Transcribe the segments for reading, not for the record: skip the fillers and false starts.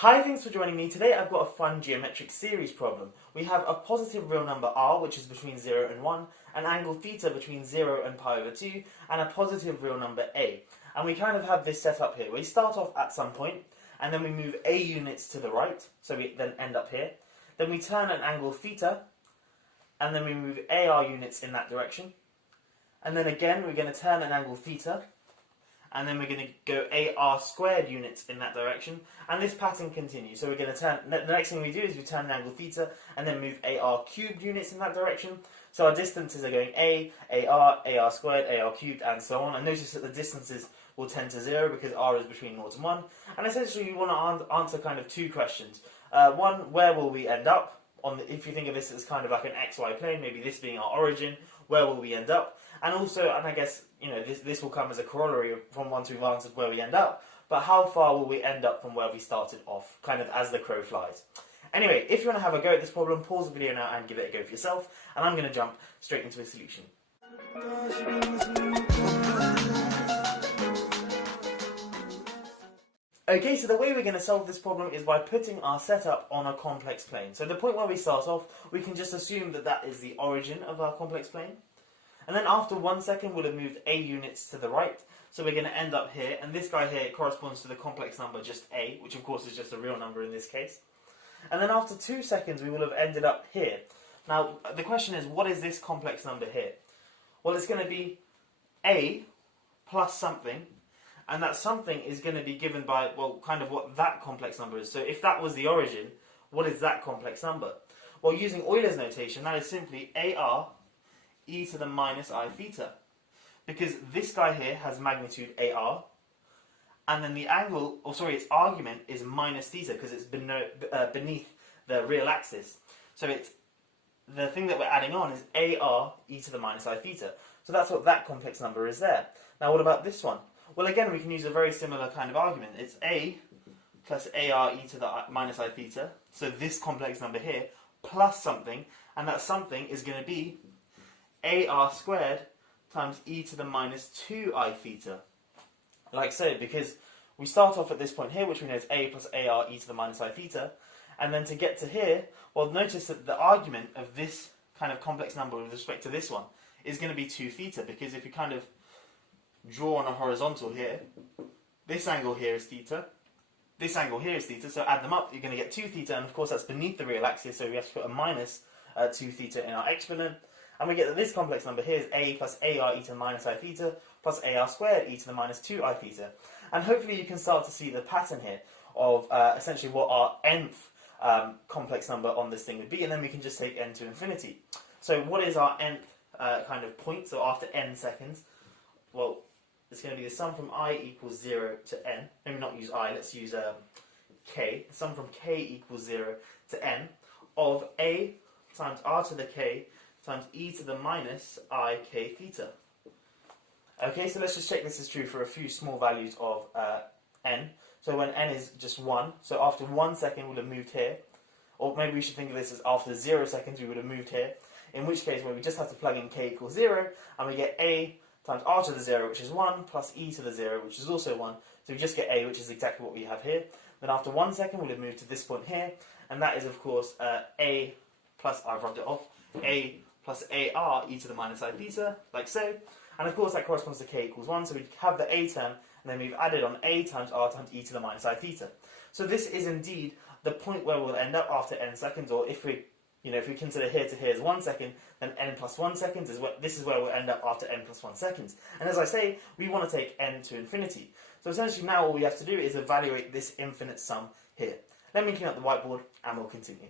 Hi, thanks for joining me. Today I've got a fun geometric series problem. We have a positive real number r, which is between 0 and 1, an angle theta between 0 and pi over 2, and a positive real number a. And we kind of have this set up here. We start off at some point, and then we move a units to the right, so we then end up here. Then we turn an angle theta, and then we move ar units in that direction. And then again, we're going to turn an angle theta, and then we're going to go ar squared units in that direction, and this pattern continues. So we're going to turn, the next thing we do is we turn an angle theta, and then move ar cubed units in that direction. So our distances are going ar squared, ar cubed, and so on. And notice that the distances will tend to 0 because r is between 0 and 1. And essentially you want to answer kind of two questions. One, where will we end up? If you think of this as kind of like an xy plane, maybe this being our origin, where will we end up? And also, and I guess, you know, this will come as a corollary from once we've answered where we end up, but how far will we end up from where we started off, kind of as the crow flies. Anyway, if you want to have a go at this problem, pause the video now and give it a go for yourself, and I'm going to jump straight into a solution. Okay, so the way we're going to solve this problem is by putting our setup on a complex plane. So the point where we start off, we can just assume that that is the origin of our complex plane. And then after 1 second, we'll have moved a units to the right. So we're going to end up here, and this guy here corresponds to the complex number just a, which of course is just a real number in this case. And then after 2 seconds, we will have ended up here. Now, the question is, what is this complex number here? Well, it's going to be a plus something, and that something is going to be given by, well, kind of what that complex number is. So if that was the origin, what is that complex number? Well, using Euler's notation, that is simply ar e to the minus I theta. Because this guy here has magnitude ar, and then the angle, or sorry, its argument is minus theta because it's beneath the real axis. So it's the thing that we're adding on is ar e to the minus I theta. So that's what that complex number is there. Now what about this one? Well, again, we can use a very similar kind of argument. It's a plus ar e to the minus I theta, so this complex number here, plus something, and that something is going to be ar squared times e to the minus 2I theta. Like so, because we start off at this point here, which we know is a plus ar e to the minus I theta, and then to get to here, well, notice that the argument of this kind of complex number with respect to this one is going to be 2 theta, because if you kind of draw on a horizontal here, this angle here is theta, this angle here is theta, so add them up, you're going to get 2 theta, and of course that's beneath the real axis, so we have to put a minus 2 theta in our exponent, and we get that this complex number here is a plus ar e to the minus I theta plus ar squared e to the minus 2I theta. And hopefully you can start to see the pattern here of essentially what our nth complex number on this thing would be, and then we can just take n to infinity. So what is our nth kind of point, so after n seconds? Well, it's going to be the sum from I equals 0 to n. Maybe not use I, let's use k. The sum from k equals 0 to n of a times r to the k times e to the minus I k theta. Okay, so let's just check this is true for a few small values of n. So when n is just 1, so after 1 second we'll have moved here. Or maybe we should think of this as after 0 seconds we would have moved here. In which case, well, we just have to plug in k equals 0, and we get a times r to the 0, which is 1, plus e to the 0, which is also 1. So we just get a, which is exactly what we have here. Then after 1 second, we'll have moved to this point here, and that is, of course, a plus, I've rubbed it off, a plus ar e to the minus I theta, like so. And of course, that corresponds to k equals 1, so we have the a term, and then we've added on a times r times e to the minus I theta. So this is indeed the point where we'll end up after n seconds, or if we consider here to here as 1 second, then n plus 1 seconds this is where we'll end up after n plus 1 seconds. And as I say, we want to take n to infinity. So essentially now all we have to do is evaluate this infinite sum here. Let me clean up the whiteboard and we'll continue.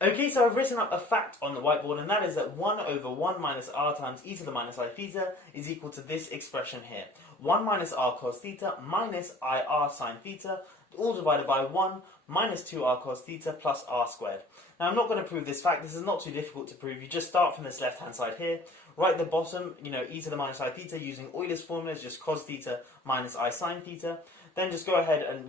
Okay, so I've written up a fact on the whiteboard, and that is that 1 over 1 minus r times e to the minus I theta is equal to this expression here. 1 minus r cos theta minus ir sine theta, all divided by 1 minus 2r cos theta plus r squared. Now I'm not going to prove this fact, this is not too difficult to prove. You just start from this left hand side here, right at the bottom, e to the minus I theta using Euler's formula is just cos theta minus I sine theta. Then just go ahead and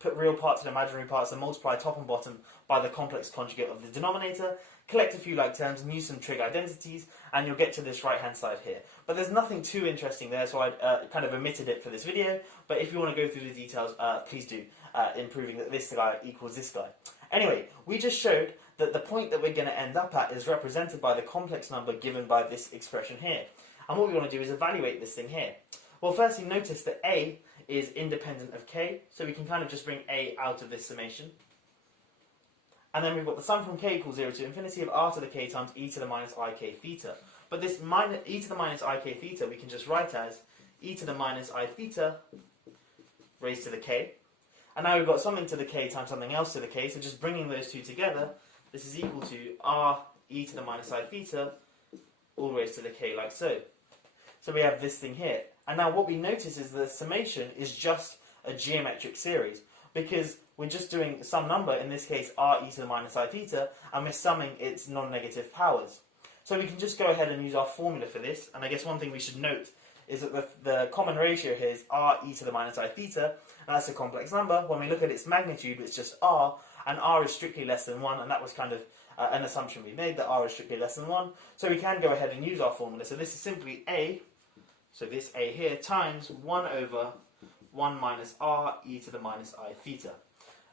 put real parts and imaginary parts and multiply top and bottom by the complex conjugate of the denominator, collect a few like terms and use some trig identities, and you'll get to this right hand side here. But there's nothing too interesting there, so I kind of omitted it for this video, but if you want to go through the details, please do. in proving that this guy equals this guy. Anyway, we just showed that the point that we're going to end up at is represented by the complex number given by this expression here. And what we want to do is evaluate this thing here. Well, firstly, notice that a is independent of k, so we can kind of just bring a out of this summation. And then we've got the sum from k equals 0 to infinity of r to the k times e to the minus ik theta. But this e to the minus ik theta we can just write as e to the minus I theta raised to the k. And now we've got something to the k times something else to the k, so just bringing those two together, this is equal to r e to the minus I theta all raised to the k, like so. So we have this thing here. And now what we notice is the summation is just a geometric series, because we're just doing some number, in this case r e to the minus I theta, and we're summing its non-negative powers. So we can just go ahead and use our formula for this, and I guess one thing we should note is that the common ratio here is r e to the minus I theta, and that's a complex number. When we look at its magnitude, it's just r, and r is strictly less than 1, and that was kind of an assumption we made, that r is strictly less than 1. So we can go ahead and use our formula. So this is simply a, so this a here, times 1 over 1 minus r e to the minus I theta.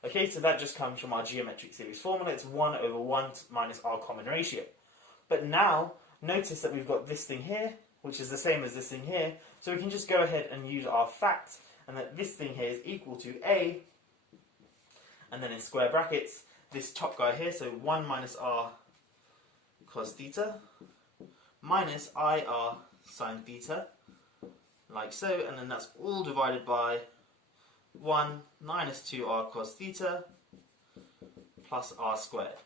Okay, so that just comes from our geometric series formula. It's 1 over 1 minus our common ratio. But now, notice that we've got this thing here, which is the same as this thing here, so we can just go ahead and use our fact, and that this thing here is equal to a, and then in square brackets, this top guy here, so 1 minus r cos theta, minus ir sine theta, like so, and then that's all divided by 1 minus 2r cos theta plus r squared.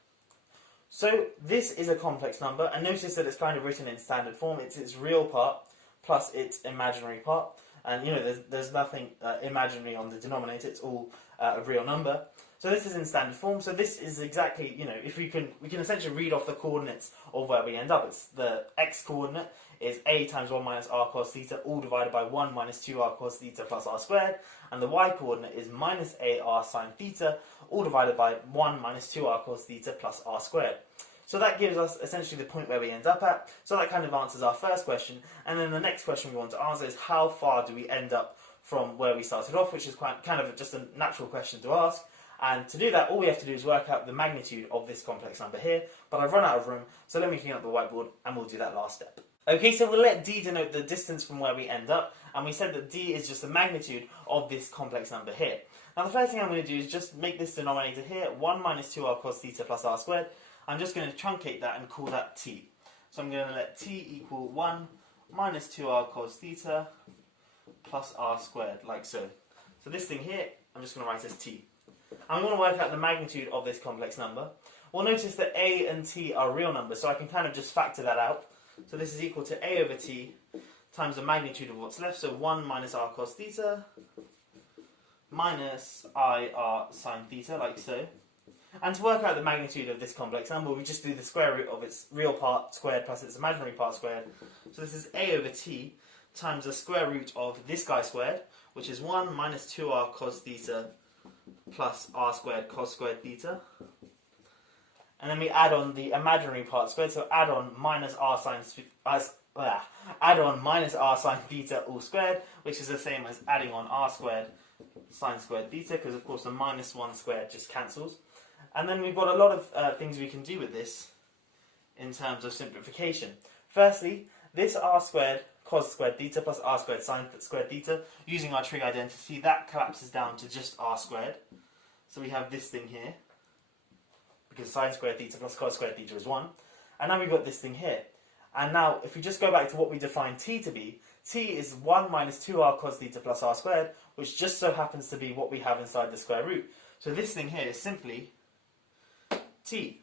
So this is a complex number, and notice that it's kind of written in standard form. It's its real part plus its imaginary part, and you know there's nothing imaginary on the denominator. It's all a real number. So this is in standard form. So this is exactly, you know, if we can essentially read off the coordinates of where we end up. It's the x coordinate is a times 1 minus r cos theta, all divided by 1 minus 2r cos theta plus r squared, and the y coordinate is minus ar sine theta, all divided by 1 minus 2r cos theta plus r squared. So that gives us essentially the point where we end up at. So that kind of answers our first question, and then the next question we want to answer is how far do we end up from where we started off, which is kind of just a natural question to ask. And to do that, all we have to do is work out the magnitude of this complex number here, but I've run out of room, so let me clean up the whiteboard and we'll do that last step. Okay, so we'll let d denote the distance from where we end up, and we said that d is just the magnitude of this complex number here. Now the first thing I'm going to do is just make this denominator here, 1 minus 2r cos theta plus r squared. I'm just going to truncate that and call that t. So I'm going to let t equal 1 minus 2r cos theta plus r squared, like so. So this thing here, I'm just going to write as t. I'm going to work out the magnitude of this complex number. Well, notice that a and t are real numbers, so I can kind of just factor that out. So this is equal to a over t times the magnitude of what's left, so 1 minus r cos theta minus ir sine theta, like so. And to work out the magnitude of this complex number, we just do the square root of its real part squared plus its imaginary part squared. So this is a over t times the square root of this guy squared, which is 1 minus 2r cos theta plus r squared cos squared theta. And then we add on the imaginary part squared, so add on minus r sine theta all squared, which is the same as adding on r squared sine squared theta, because of course the minus 1 squared just cancels. And then we've got a lot of things we can do with this in terms of simplification. Firstly, this r squared cos squared theta plus r squared sine squared theta, using our trig identity, that collapses down to just r squared. So we have this thing here, because sine squared theta plus cos squared theta is 1. And now we've got this thing here. And now, if we just go back to what we defined t to be, t is 1 minus 2r cos theta plus r squared, which just so happens to be what we have inside the square root. So this thing here is simply t.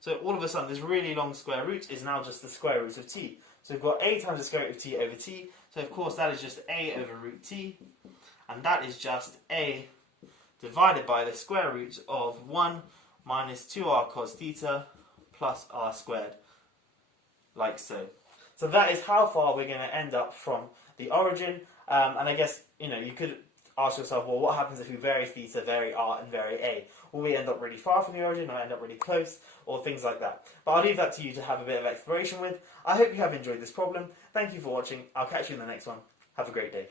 So all of a sudden, this really long square root is now just the square root of t. So we've got a times the square root of t over t. So of course that is just a over root t. And that is just a divided by the square root of 1 minus 2r cos theta plus r squared, like so. So that is how far we're going to end up from the origin. And I guess, you know, you could ask yourself, well, what happens if we vary theta, vary r, and vary a? Will we end up really far from the origin, or end up really close, or things like that? But I'll leave that to you to have a bit of exploration with. I hope you have enjoyed this problem. Thank you for watching. I'll catch you in the next one. Have a great day.